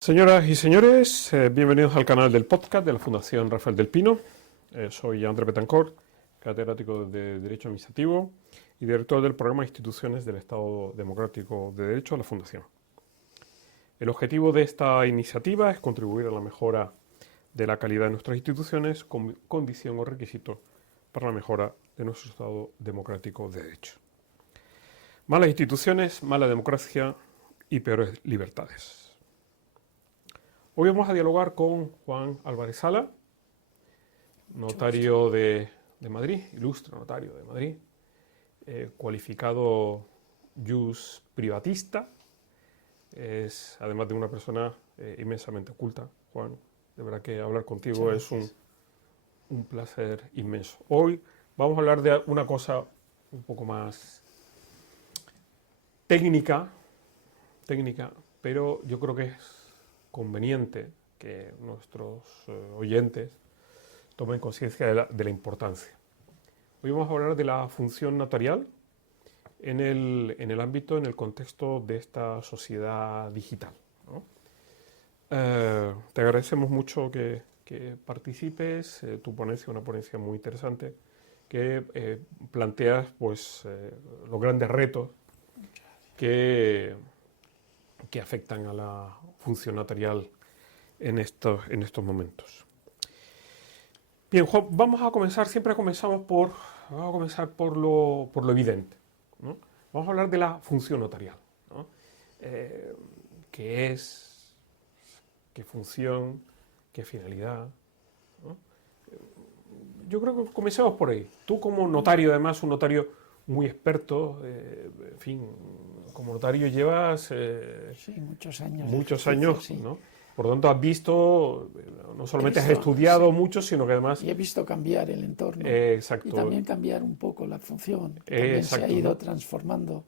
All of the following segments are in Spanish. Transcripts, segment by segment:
Señoras y señores, bienvenidos al canal del podcast de la Fundación Rafael del Pino. Soy André Betancourt, catedrático de Derecho Administrativo y director del programa de Instituciones del Estado Democrático de Derecho de la Fundación. El objetivo de esta iniciativa es contribuir a la mejora de la calidad de nuestras instituciones como condición o requisito para la mejora de nuestro Estado Democrático de Derecho. Malas instituciones, mala democracia y peores libertades. Hoy vamos a dialogar con Juan Álvarez Sala, notario de Madrid, ilustre notario de Madrid, cualificado jus privatista, es además de una persona inmensamente culta. Juan, de verdad que hablar contigo es un placer inmenso. Hoy vamos a hablar de una cosa un poco más técnica, pero yo creo que es conveniente que nuestros oyentes tomen conciencia de la importancia. Hoy vamos a hablar de la función notarial en el ámbito, en el contexto de esta sociedad digital, ¿no? Te agradecemos mucho que participes. Tu ponencia es una ponencia muy interesante que planteas pues, los grandes retos que afectan a la función notarial en estos momentos. Bien, Juan, vamos a comenzar, siempre comenzamos por lo evidente, ¿no? Vamos a hablar de la función notarial, ¿no? ¿Qué es? ¿Qué función? ¿Qué finalidad? ¿No? Yo creo que comencemos por ahí. Tú como notario, además, un notario muy experto, en fin, como notario llevas muchos años. Muchos años, sí. ¿no? Por lo tanto, has visto, no solamente has estudiado mucho, sino que además... Y he visto cambiar el entorno. Exacto. Y también cambiar un poco la función, que también se ha ido transformando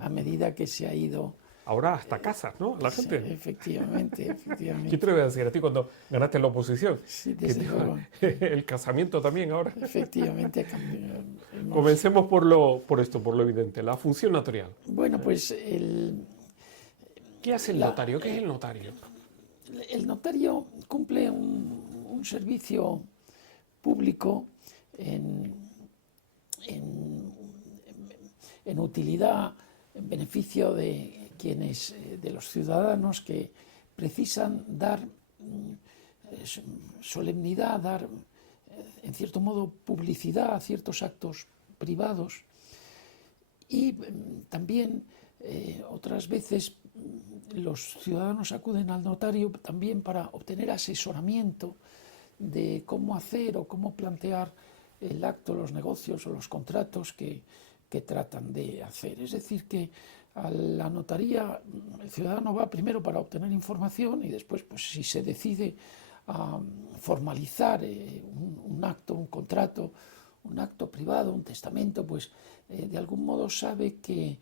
a medida que se ha ido... Ahora hasta casas, ¿no? La gente. Efectivamente. ¿Qué te voy a decir a ti cuando ganaste la oposición? Sí, desde luego. El casamiento también ahora. Efectivamente. Comencemos por lo evidente, la función notarial. Bueno, pues ¿Qué hace el notario? ¿Qué es el notario? El notario cumple un servicio público en utilidad, en beneficio de de los ciudadanos que precisan dar solemnidad, dar en cierto modo publicidad a ciertos actos privados y también otras veces los ciudadanos acuden al notario también para obtener asesoramiento de cómo hacer o cómo plantear el acto, los negocios o los contratos que tratan de hacer. Es decir, que a la notaría el ciudadano va primero para obtener información y después, pues, si se decide a formalizar un acto, un contrato, un acto privado, un testamento, pues de algún modo sabe que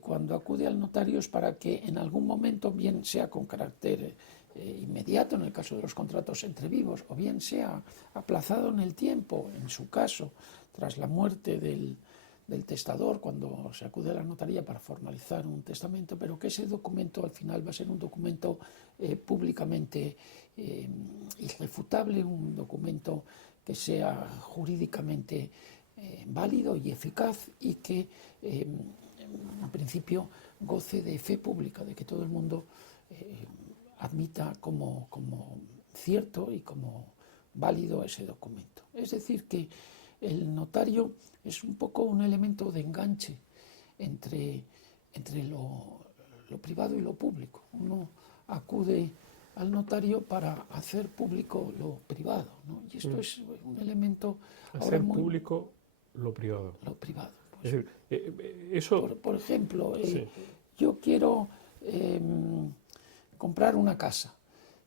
cuando acude al notario es para que en algún momento, bien sea con carácter inmediato en el caso de los contratos entre vivos, o bien sea aplazado en el tiempo, en su caso, tras la muerte del testador, cuando se acude a la notaría para formalizar un testamento, pero que ese documento al final va a ser un documento públicamente irrefutable, un documento que sea jurídicamente válido y eficaz y que en principio goce de fe pública, de que todo el mundo admita como cierto y como válido ese documento. Es decir, que el notario es un poco un elemento de enganche entre lo privado y lo público. Uno acude al notario para hacer público lo privado, ¿no? Y esto es un elemento... Hacer público lo privado. Lo privado. Pues, es decir, eso... Por ejemplo, sí. Yo quiero comprar una casa.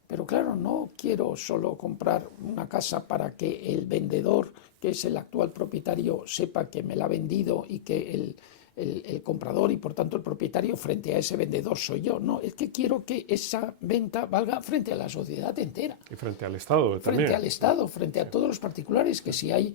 Pero claro, no quiero solo comprar una casa para que el vendedor, que es el actual propietario, sepa que me la ha vendido y que el comprador y por tanto el propietario frente a ese vendedor soy yo. No, es que quiero que esa venta valga frente a la sociedad entera. Y frente al Estado también. Frente al Estado, frente a todos los particulares, que si hay,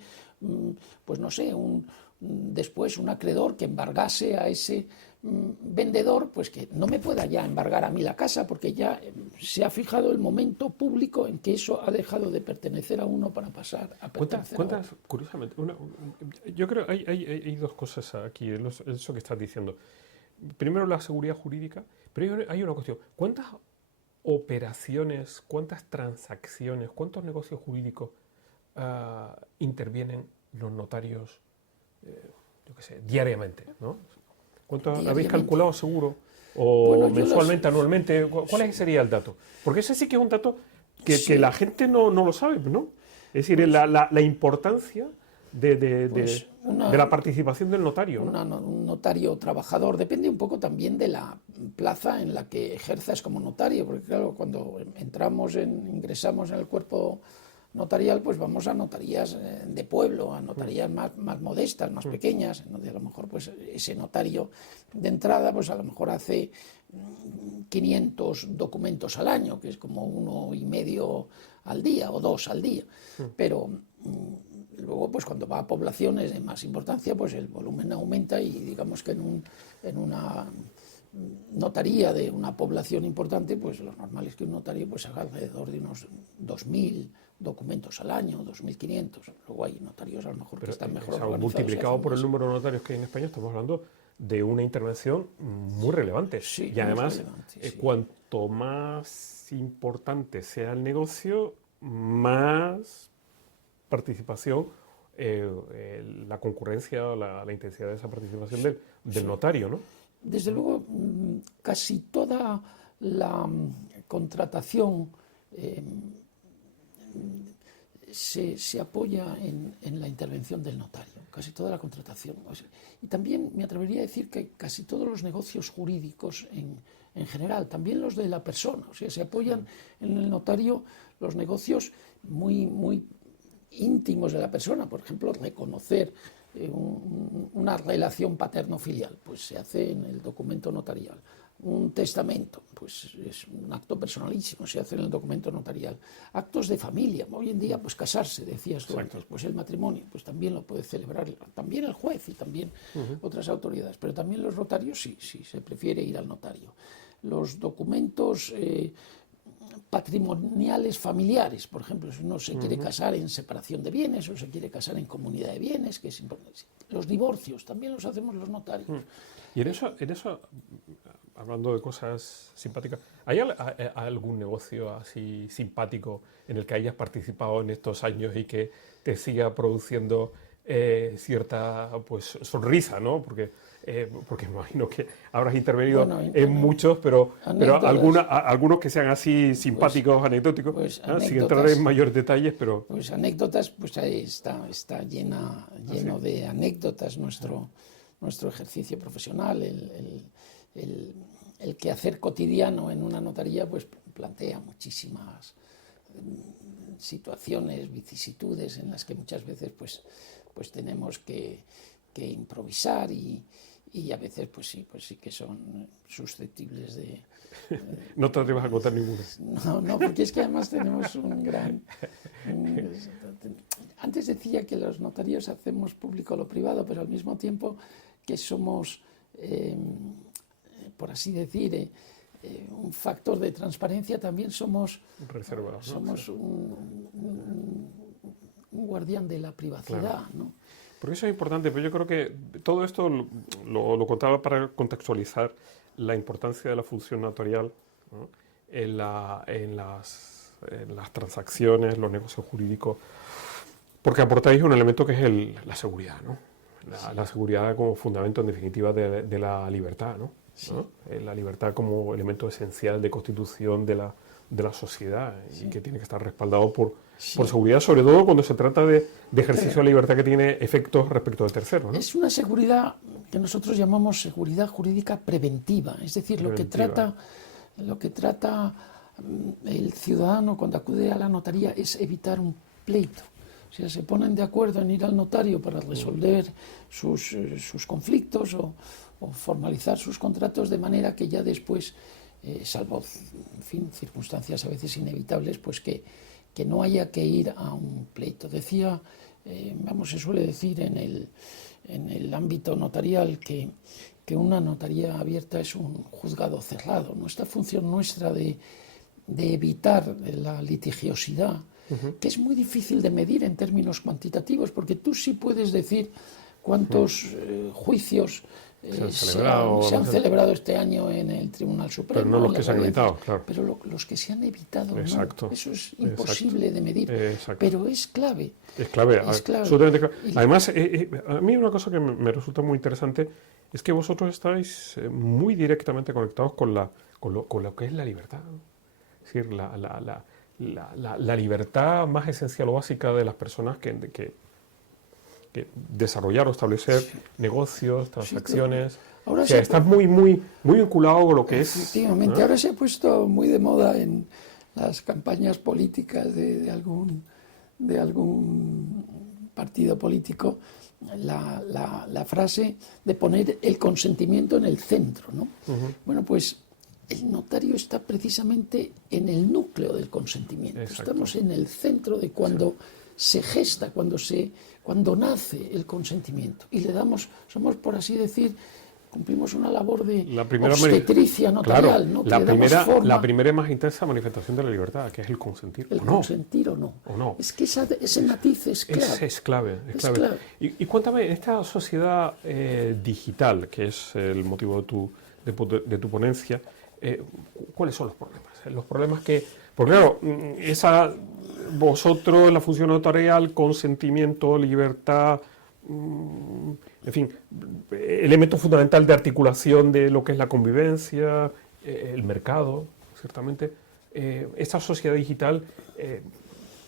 pues no sé, un después un acreedor que embargase a ese vendedor, pues que no me pueda ya embargar a mí la casa, porque ya se ha fijado el momento público en que eso ha dejado de pertenecer a uno para pasar a pertenecer a otro. Curiosamente, yo creo que hay dos cosas aquí, en eso que estás diciendo. Primero, la seguridad jurídica, pero hay una cuestión. ¿Cuántas operaciones, cuántas transacciones, cuántos negocios jurídicos intervienen los notarios, yo qué sé, diariamente, ¿no? ¿Cuántos habéis calculado seguro? ¿O Bueno, mensualmente, anualmente? ¿Cuál sería el dato? Porque ese sí que es un dato que la gente no lo sabe, ¿no? Es decir, la importancia de la participación del notario, ¿no? Un notario trabajador depende un poco también de la plaza en la que ejerzas como notario, porque claro, cuando ingresamos en el cuerpo notarial, pues vamos a notarías de pueblo, a notarías más modestas, más pequeñas, donde a lo mejor pues ese notario de entrada pues a lo mejor hace 500 documentos al año, que es como 1,5 al día o 2 al día, pero luego pues cuando va a poblaciones de más importancia pues el volumen aumenta y digamos que en una notaría de una población importante, pues lo normal es que un notario pues haga alrededor de unos 2.000 documentos al año, 2.500. Luego hay notarios a lo mejor que están mejor organizados. Multiplicado por el número de notarios que hay en España, estamos hablando de una intervención muy relevante. Sí, y además, relevante, sí. Cuanto más importante sea el negocio, más participación, la concurrencia, la intensidad de esa participación del notario, ¿no? Desde luego, casi toda la contratación se apoya en la intervención del notario, casi toda la contratación. Y también me atrevería a decir que casi todos los negocios jurídicos en general, también los de la persona, o sea, se apoyan en el notario los negocios muy íntimos de la persona, por ejemplo, reconocer una relación paterno-filial, pues se hace en el documento notarial. Un testamento, pues es un acto personalísimo, se hace en el documento notarial. Actos de familia, hoy en día, pues casarse, decías tú antes, pues el matrimonio, pues también lo puede celebrar también el juez y también otras autoridades, pero también los notarios sí, se prefiere ir al notario. Los documentos patrimoniales familiares, por ejemplo, si uno se quiere casar en separación de bienes o se quiere casar en comunidad de bienes, que es importante. Los divorcios también los hacemos los notarios. Y en eso, hablando de cosas simpáticas, ¿hay algún negocio así simpático en el que hayas participado en estos años y que te siga produciendo cierta pues sonrisa, ¿no? Porque me imagino que habrás intervenido en muchos, pero algunos que sean así simpáticos, anecdóticos, sin entrar en mayores detalles, pero... Pues anécdotas, pues ahí está lleno de anécdotas nuestro ejercicio profesional, el quehacer cotidiano en una notaría, pues plantea muchísimas situaciones, vicisitudes en las que muchas veces pues tenemos que improvisar y a veces pues sí que son susceptibles de... No te atrevas a contar ninguna. No, porque es que además tenemos un gran... Antes decía que los notarios hacemos público lo privado, pero al mismo tiempo que somos, por así decir, un factor de transparencia, también somos reservados, ¿no? Somos un guardián de la privacidad, claro. ¿No? Porque eso es importante, pero yo creo que todo esto lo contaba para contextualizar la importancia de la función notarial, ¿no? en las transacciones, los negocios jurídicos, porque aportáis un elemento que es la seguridad, ¿no? La seguridad como fundamento, en definitiva, de la libertad, ¿no? Sí. ¿No? La libertad como elemento esencial de constitución de la sociedad, sí. Y que tiene que estar respaldado por seguridad, sobre todo cuando se trata de ejercicio de la libertad que tiene efectos respecto de terceros, ¿no? Es una seguridad que nosotros llamamos seguridad jurídica preventiva, es decir, lo que trata el ciudadano cuando acude a la notaría es evitar un pleito. O sea, se ponen de acuerdo en ir al notario para resolver sus conflictos o formalizar sus contratos de manera que ya después, salvo en fin, circunstancias a veces inevitables, pues que no haya que ir a un pleito. Decía, se suele decir en en el ámbito notarial que una notaría abierta es un juzgado cerrado. Esta función nuestra de evitar la litigiosidad, que es muy difícil de medir en términos cuantitativos, porque tú sí puedes decir cuántos juicios se han celebrado este año en el Tribunal Supremo. Pero no los que se han evitado, claro. Pero los que se han evitado, exacto, no. Eso es imposible de medir, exacto. pero es clave. Es clave, clave. Absolutamente clave. Además, a mí una cosa que me resulta muy interesante es que vosotros estáis muy directamente conectados con lo que es la libertad, ¿no? Es decir, la libertad más esencial o básica de las personas que desarrollar o establecer negocios, transacciones. Sí, ahora estás muy vinculado con lo que es... Efectivamente, ¿no? Ahora se ha puesto muy de moda en las campañas políticas de algún partido político la frase de poner el consentimiento en el centro, ¿no? Bueno, pues el notario está precisamente en el núcleo del consentimiento. Exacto. Estamos en el centro de cuando se gesta, cuando nace el consentimiento. Y somos, por así decir, cumplimos una labor de obstetricia notarial, claro, ¿no? La primera y más intensa manifestación de la libertad, que es el consentir o no. El consentir o no. Es que ese matiz es clave. Es clave. Y cuéntame, en esta sociedad digital, que es el motivo de tu ponencia, ¿cuáles son los problemas? Los problemas que... Porque claro, vosotros, la función notarial, consentimiento, libertad, en fin, elemento fundamental de articulación de lo que es la convivencia, el mercado, ciertamente. Esta sociedad digital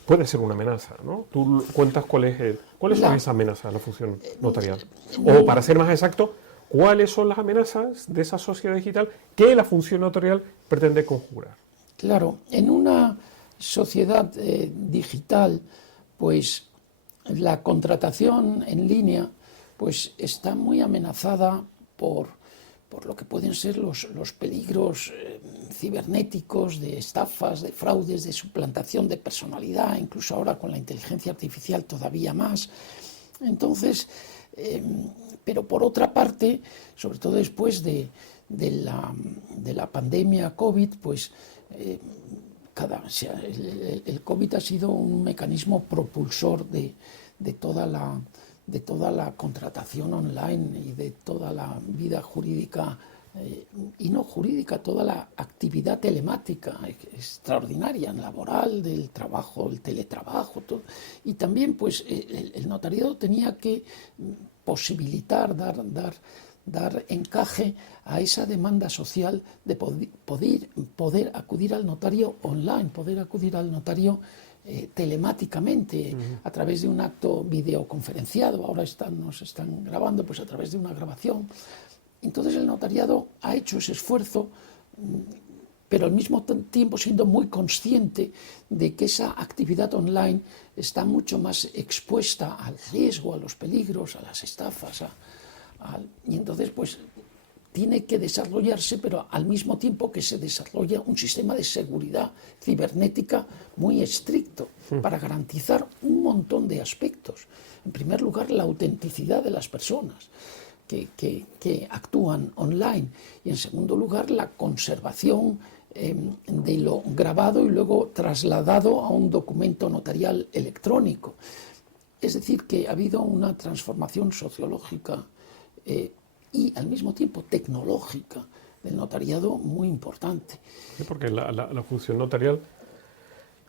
puede ser una amenaza, ¿no? Tú cuentas cuáles son esas amenazas a la función notarial. O, para ser más exacto, ¿cuáles son las amenazas de esa sociedad digital que la función notarial pretende conjurar? Claro, en una sociedad digital, pues la contratación en línea pues está muy amenazada por lo que pueden ser los peligros cibernéticos, de estafas, de fraudes, de suplantación de personalidad, incluso ahora con la inteligencia artificial todavía más. Entonces, pero por otra parte, sobre todo después de la pandemia COVID, pues el COVID ha sido un mecanismo propulsor de toda la contratación online y de toda la vida jurídica y no jurídica, toda la actividad telemática extraordinaria, laboral, del trabajo, el teletrabajo, todo. Y también pues el notariado tenía que posibilitar, dar encaje a esa demanda social de poder acudir al notario online, poder acudir al notario telemáticamente, a través de un acto videoconferenciado. Ahora nos están grabando pues a través de una grabación. Entonces el notariado ha hecho ese esfuerzo, pero al mismo tiempo siendo muy consciente de que esa actividad online está mucho más expuesta al riesgo, a los peligros, a las estafas, y entonces pues tiene que desarrollarse, pero al mismo tiempo que se desarrolla un sistema de seguridad cibernética muy estricto para garantizar un montón de aspectos. En primer lugar, la autenticidad de las personas que actúan online, y en segundo lugar, la conservación de lo grabado y luego trasladado a un documento notarial electrónico. Es decir, que ha habido una transformación sociológica y al mismo tiempo tecnológica del notariado muy importante. Sí, porque la función notarial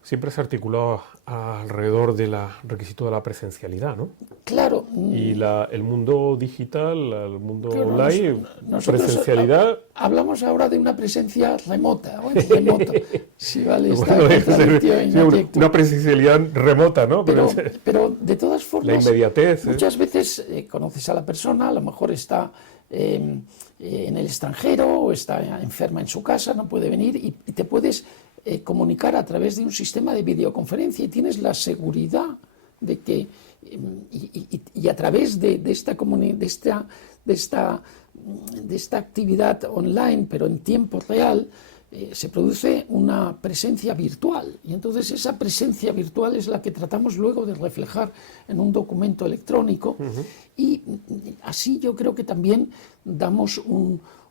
siempre se articuló alrededor del requisito de la presencialidad, ¿no? Claro. Y el mundo digital, el mundo online, presencialidad... Hablamos ahora de una presencia remota, si vale esta contradicción. Una presencialidad remota, ¿no? Pero de todas formas, la inmediatez, muchas veces conoces a la persona, a lo mejor está en el extranjero o está enferma en su casa, no puede venir y te puedes comunicar a través de un sistema de videoconferencia y tienes la seguridad de que y a través de esta actividad online, pero en tiempo real, se produce una presencia virtual, y entonces esa presencia virtual es la que tratamos luego de reflejar en un documento electrónico, y así yo creo que también damos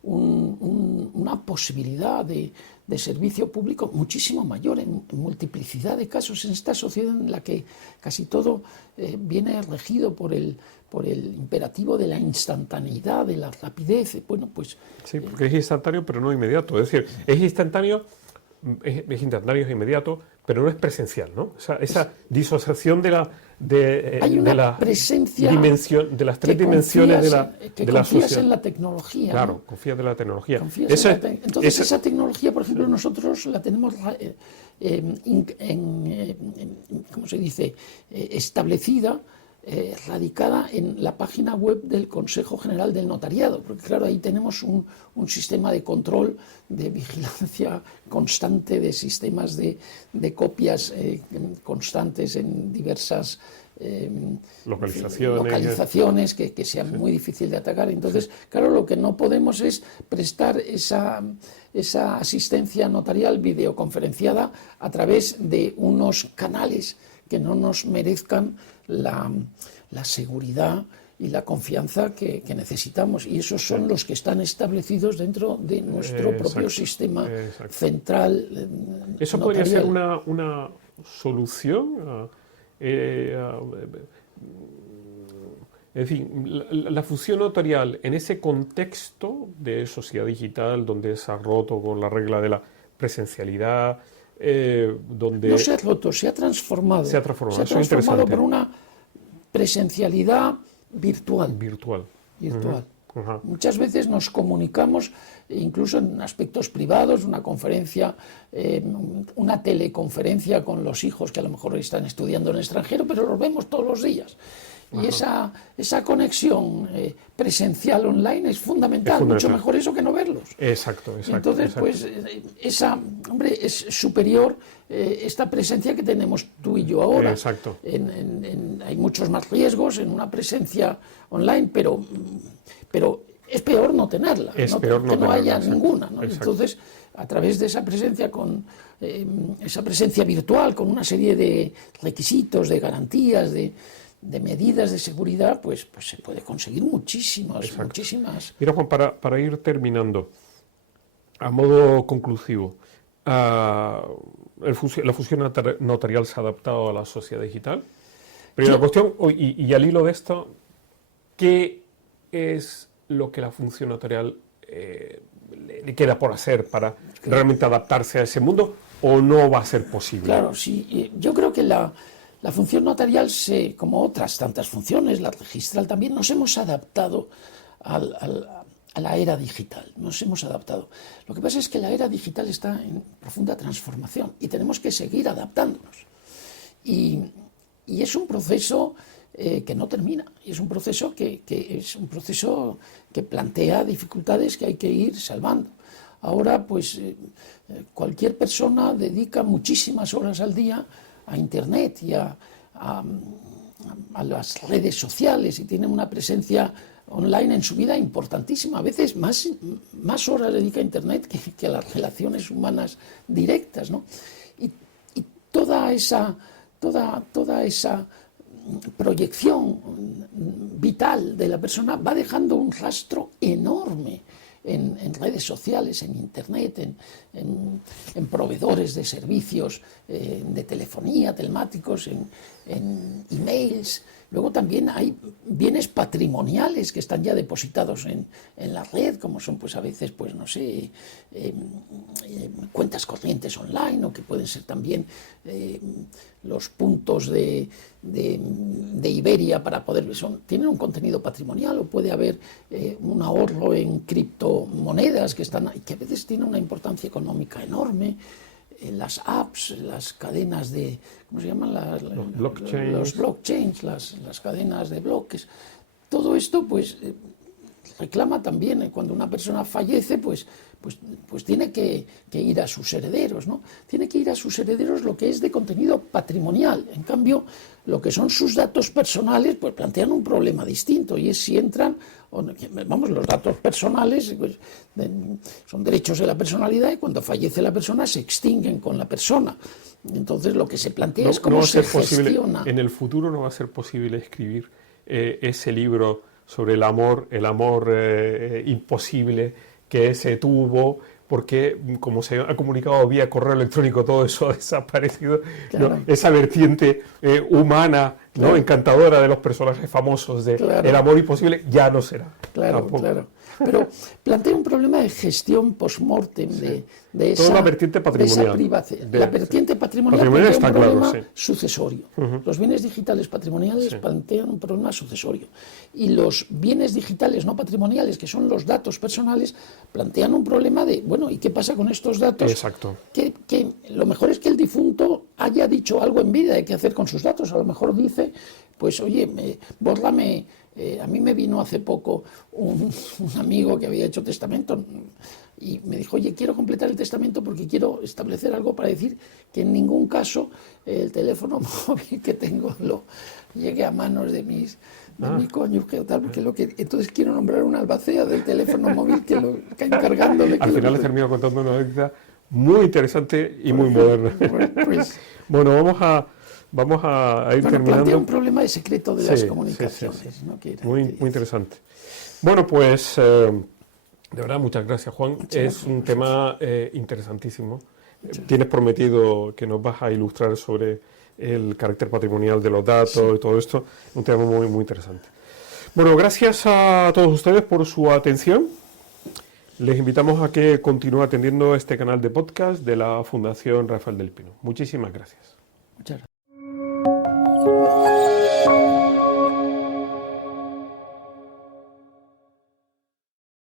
una posibilidad de servicio público muchísimo mayor en multiplicidad de casos en esta sociedad en la que casi todo viene regido por el imperativo de la instantaneidad, de la rapidez. Bueno, pues sí, porque es instantáneo pero no inmediato. Es decir, es instantáneo, es inmediato, pero no es presencial, ¿no? Esa disociación de la presencia dimensión, de las tres dimensiones de la sociedad. Confías en la tecnología. Claro, ¿no? confías en la tecnología. Entonces esa tecnología, por ejemplo, nosotros la tenemos ¿cómo se dice? Establecida, radicada en la página web del Consejo General del Notariado, porque claro, ahí tenemos un sistema de control, de vigilancia constante, de sistemas de copias constantes en diversas localizaciones que sean muy difíciles de atacar. Entonces, claro, lo que no podemos es prestar esa asistencia notarial videoconferenciada a través de unos canales que no nos merezcan la seguridad y la confianza que necesitamos, y esos son los que están establecidos dentro de nuestro propio sistema central. ¿Eso podría ser una solución? En fin, la función notarial en ese contexto de sociedad digital donde se ha roto con la regla de la presencialidad, donde... No se ha roto, se ha transformado. Se ha transformado, se ha transformado por una presencialidad virtual. Muchas veces nos comunicamos, incluso en aspectos privados, una conferencia, una teleconferencia con los hijos que a lo mejor están estudiando en el extranjero, pero los vemos todos los días. Y esa conexión presencial online es fundamental, mucho mejor eso que no verlos. Exacto. Entonces, pues, es superior esta presencia que tenemos tú y yo ahora. Exacto. Hay muchos más riesgos en una presencia online, pero es peor no tenerla, que no haya ninguna, ¿no? Entonces, a través de esa presencia, esa presencia virtual, con una serie de requisitos, de garantías, de medidas de seguridad, pues se puede conseguir muchísimas. Mira, Juan, para ir terminando, a modo conclusivo, la función notarial se ha adaptado a la sociedad digital. Primera cuestión, y al hilo de esto, ¿qué es lo que la función notarial le queda por hacer para realmente adaptarse a ese mundo, o no va a ser posible? Claro, sí. Yo creo que la función notarial, como otras tantas funciones, la registral también, nos hemos adaptado a la era digital. Nos hemos adaptado. Lo que pasa es que la era digital está en profunda transformación y tenemos que seguir adaptándonos. Y es un proceso que no termina. Y es un proceso que plantea dificultades que hay que ir salvando. Ahora, pues, cualquier persona dedica muchísimas horas al día a Internet y a las redes sociales, y tiene una presencia online en su vida importantísima. A veces más horas dedica a Internet que a las relaciones humanas directas, ¿no? Y toda esa proyección vital de la persona va dejando un rastro enorme en redes sociales, en Internet, en proveedores de servicios de telefonía, telemáticos, en emails. Luego también hay bienes patrimoniales que están ya depositados en la red, como son, pues, a veces, pues, no sé, cuentas corrientes online, o que pueden ser también los puntos de Iberia para poder... tienen un contenido patrimonial, o puede haber un ahorro en criptomonedas que a veces tienen una importancia económica enorme. Las apps, las cadenas de... ¿Cómo se llaman? Los blockchains, las cadenas de bloques. Todo esto, pues, reclama también, cuando una persona fallece, pues tiene que ir a sus herederos, ¿no? Tiene que ir a sus herederos lo que es de contenido patrimonial. En cambio, lo que son sus datos personales, pues plantean un problema distinto, y es si entran, vamos, los datos personales pues, son derechos de la personalidad, y cuando fallece la persona se extinguen con la persona. Entonces lo que se plantea es cómo se gestiona. En el futuro no va a ser posible escribir ese libro sobre el amor imposible que se tuvo, porque como se ha comunicado vía correo electrónico, todo eso ha desaparecido. Claro. ¿No? Esa vertiente humana, claro, ¿no?, encantadora de los personajes famosos de claro, el amor imposible ya no será. Claro, tampoco. Claro. Pero plantea un problema de gestión post-mortem, sí, de esa, toda la vertiente patrimonial. La vertiente patrimonial está un problema claro, sí, sucesorio. Los bienes digitales patrimoniales, sí, plantean un problema sucesorio. Y los bienes digitales no patrimoniales, que son los datos personales, plantean un problema de, bueno, ¿y qué pasa con estos datos? Exacto. Que lo mejor es que el difunto haya dicho algo en vida de qué hacer con sus datos. A lo mejor dice, pues oye, bórrame. A mí me vino hace poco un amigo que había hecho testamento y me dijo, oye, quiero completar el testamento porque quiero establecer algo para decir que en ningún caso el teléfono móvil que tengo llegue a manos de mi cónyuge o tal, porque entonces quiero nombrar una albacea del teléfono móvil que encargándole. Al final les termino contando una anécdota muy interesante y muy moderna. Bueno, vamos a ir terminando. Plantea un problema de secreto de las comunicaciones. Sí. ¿No? Muy interesante. Bueno, pues de verdad, muchas gracias, Juan. Es un tema interesantísimo. Tienes prometido que nos vas a ilustrar sobre el carácter patrimonial de los datos y todo esto. Un tema muy, muy interesante. Bueno, gracias a todos ustedes por su atención. Les invitamos a que continúen atendiendo este canal de podcast de la Fundación Rafael del Pino. Muchísimas gracias. Muchas gracias.